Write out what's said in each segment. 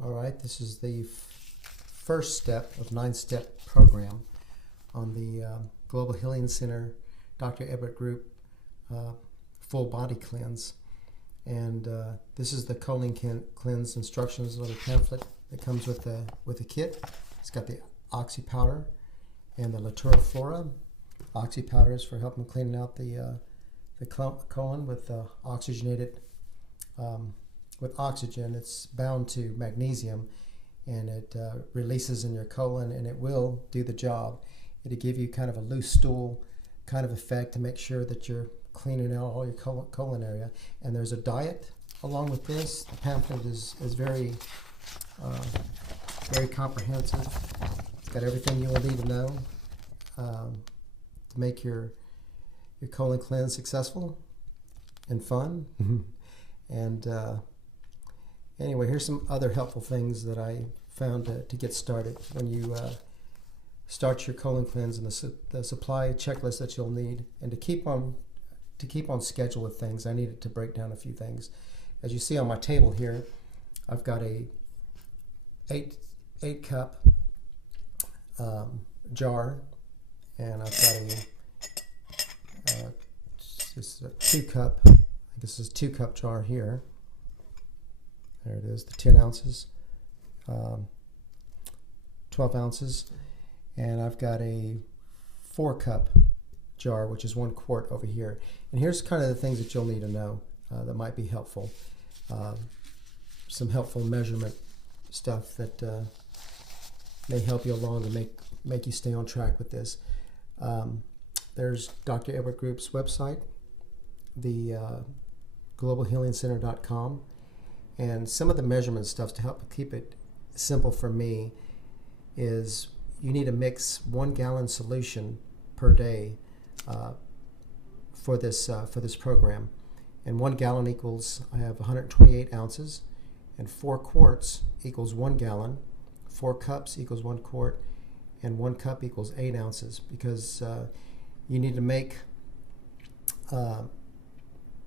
All right, this is the first step of 9-step program on the Global Healing Center Dr. Everett Group full body cleanse. And this is the colon cleanse instructions, a little pamphlet that comes with the kit. It's got the Oxy powder and the Latura Flora. Oxy powder is for helping cleaning out the colon with oxygenated with oxygen. It's bound to magnesium, and it releases in your colon, and it will do the job. It'll give you kind of a loose stool kind of effect to make sure that you're cleaning out all your colon area. And there's a diet along with this. The pamphlet is very very comprehensive. It's got everything you will need to know to make your colon cleanse successful and fun. And anyway, here's some other helpful things that I found to get started when you start your colon cleanse, and the supply checklist that you'll need, and to keep on schedule with things. I needed to break down a few things. As you see on my table here, I've got a 8 cup jar, and I've got this is a 2 cup. This is a 2 cup jar here. There it is, the 10 ounces, 12 ounces. And I've got a 4 cup jar, which is 1 quart over here. And here's kind of the things that you'll need to know that might be helpful. Some helpful measurement stuff that may help you along to make you stay on track with this. There's Dr. Everett Group's website, the globalhealingcenter.com, and some of the measurement stuff to help keep it simple for me is you need to mix 1 gallon solution per day for this program. And 1 gallon equals, I have 128 ounces, and 4 quarts equals 1 gallon, 4 cups equals 1 quart, and 1 cup equals 8 ounces, because you need to make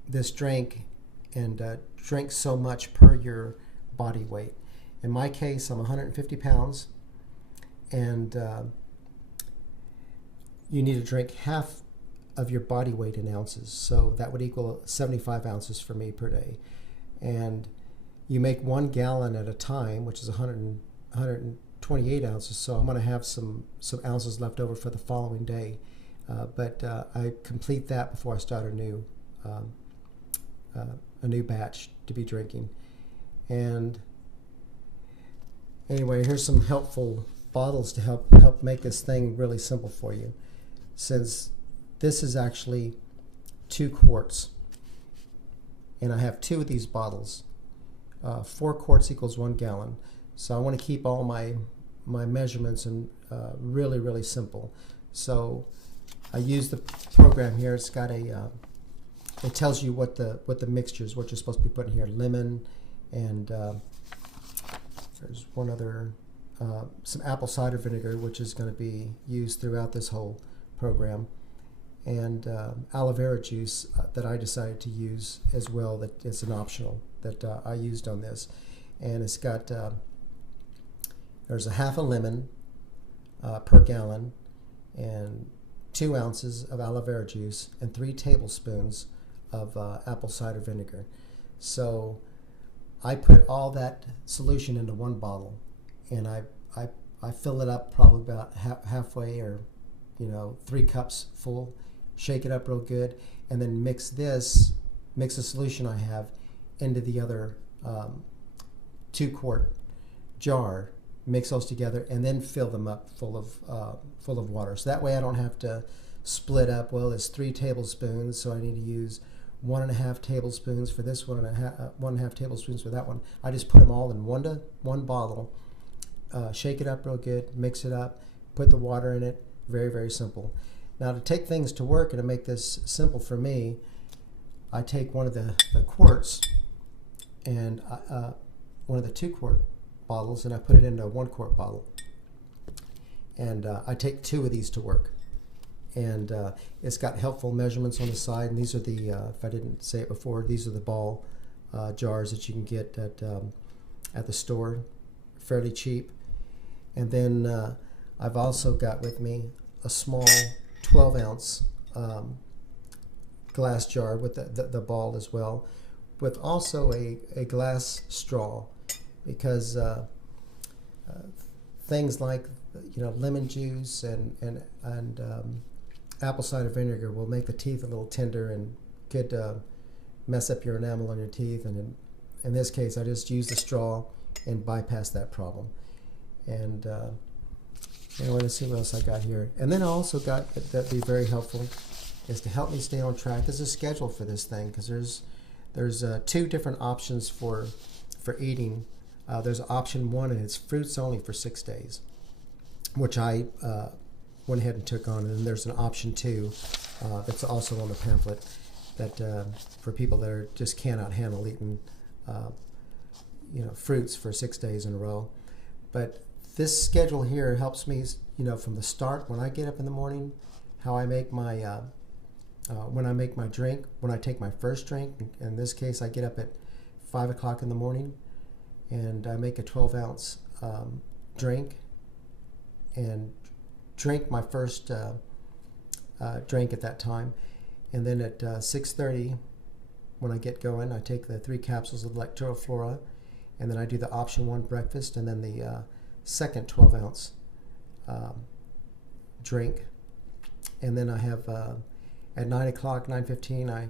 this drink and drink so much per your body weight. In my case, I'm 150 pounds, and you need to drink half of your body weight in ounces, so that would equal 75 ounces for me per day. And you make 1 gallon at a time, which is 128 ounces, so I'm going to have some ounces left over for the following day, but I complete that before I start a new batch to be drinking. And anyway, here's some helpful bottles to help make this thing really simple for you. Since this is actually 2 quarts, and I have 2 of these bottles, 4 quarts equals 1 gallon. So I want to keep all my measurements and really, really simple. So I use the program here. It's got it tells you what the mixtures, what you're supposed to be putting here. Lemon, and there's one other, some apple cider vinegar, which is going to be used throughout this whole program, and aloe vera juice that I decided to use as well. That it's an optional that I used on this, and it's got there's a half a lemon per gallon, and 2 ounces of aloe vera juice, and 3 tablespoons of apple cider vinegar. So I put all that solution into 1 bottle, and I fill it up probably about halfway, or 3 cups full. Shake it up real good, and then mix the solution I have into the other 2 quart jar. Mix those together, and then fill them up full of water. So that way I don't have to split up. Well, it's 3 tablespoons, so I need to use 1.5 tablespoons for this one, and 1.5 tablespoons for that one. I just put them all in one bottle. Shake it up real good, mix it up, put the water in it. Very, very simple. Now, to take things to work and to make this simple for me, I take one of the quarts, and one of the 2 quart bottles, and I put it into a 1 quart bottle, and I take 2 of these to work. And it's got helpful measurements on the side, and these are the, if I didn't say it before, these are the ball jars that you can get at the store. fairly cheap. And then I've also got with me a small 12-ounce glass jar with the ball as well, with also a glass straw, because things like lemon juice and apple cider vinegar will make the teeth a little tender and could mess up your enamel on your teeth. And in this case, I just use the straw and bypass that problem. And let's see what else I got here. And then I also got that'd be very helpful is to help me stay on track. There's a schedule for this thing, because there's two different options for eating. There's option 1, and it's fruits only for 6 days, which I went ahead and took on. And then there's an option 2 that's also on the pamphlet, that for people that just cannot handle eating fruits for 6 days in a row. But this schedule here helps me, from the start, when I get up in the morning, how I make my when I make my drink, when I take my first drink. In this case, I get up at 5 o'clock in the morning, and I make a 12-ounce drink, and drink my first drink at that time. And then at 6:30, when I get going, I take the 3 capsules of Electroflora, and then I do the option 1 breakfast, and then the second 12-ounce drink. And then I have at 9 o'clock, 9:15,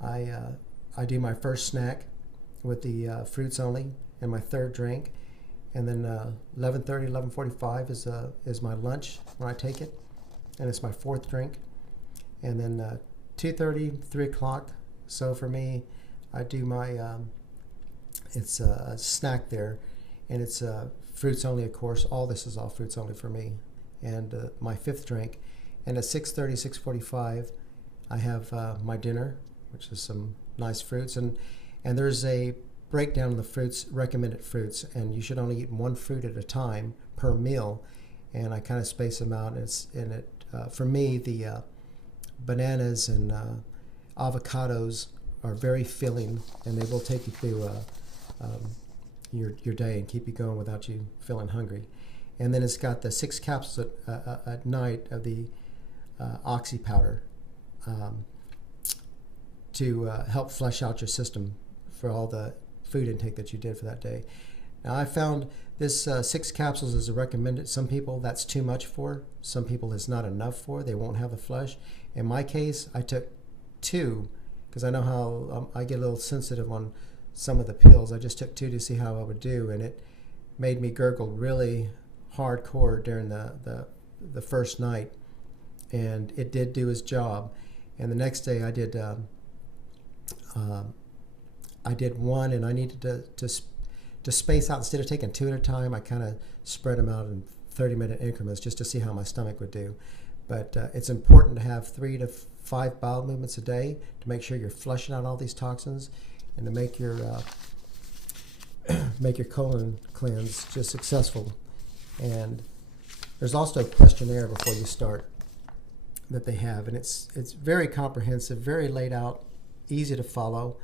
I do my first snack with the fruits only, and my third drink. And then 11:30, 11:45 is my lunch when I take it, and it's my 4th drink. And then 2:30, 3 o'clock. So for me, I do my it's a snack there, and it's fruits only, of course. All this is all fruits only for me. And my 5th drink. And at 6:30, 6:45, I have my dinner, which is some nice fruits. And there's a breakdown of the fruits, recommended fruits, and you should only eat 1 fruit at a time per meal. And I kind of space them out. And for me, the bananas and avocados are very filling, and they will take you through your day and keep you going without you feeling hungry. And then it's got the 6 capsules at night of the oxy powder to help flush out your system for all the food intake that you did for that day. Now, I found this 6 capsules is a recommended. Some people that's too much for. Some people it's not enough for. They won't have the flush. In my case, I took 2 because I know how I get a little sensitive on some of the pills. I just took 2 to see how I would do, and it made me gurgle really hardcore during the first night, and it did do its job. And the next day I did 1, and I needed to space out. Instead of taking 2 at a time, I kind of spread them out in 30-minute increments just to see how my stomach would do. But it's important to have 3 to 5 bowel movements a day to make sure you're flushing out all these toxins, and to make your colon cleanse just successful. And there's also a questionnaire before you start that they have, and it's very comprehensive, very laid out, easy to follow.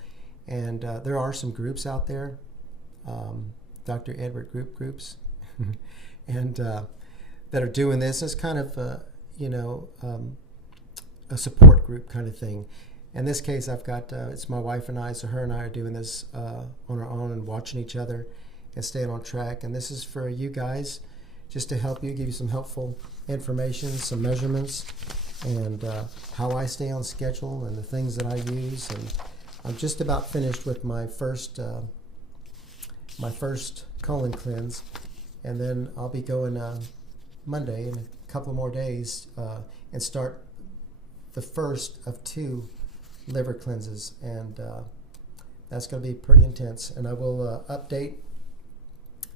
And there are some groups out there, Dr. Edward groups, and that are doing this. It's kind of a support group kind of thing. In this case, I've got it's my wife and I, so her and I are doing this on our own and watching each other and staying on track. And this is for you guys, just to help you, give you some helpful information, some measurements, and how I stay on schedule and the things that I use. And I'm just about finished with my first colon cleanse, and then I'll be going Monday in a couple more days and start the first of 2 liver cleanses, and that's going to be pretty intense. And I will update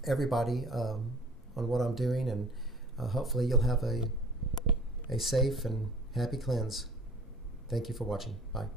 everybody on what I'm doing, and hopefully you'll have a safe and happy cleanse. Thank you for watching. Bye.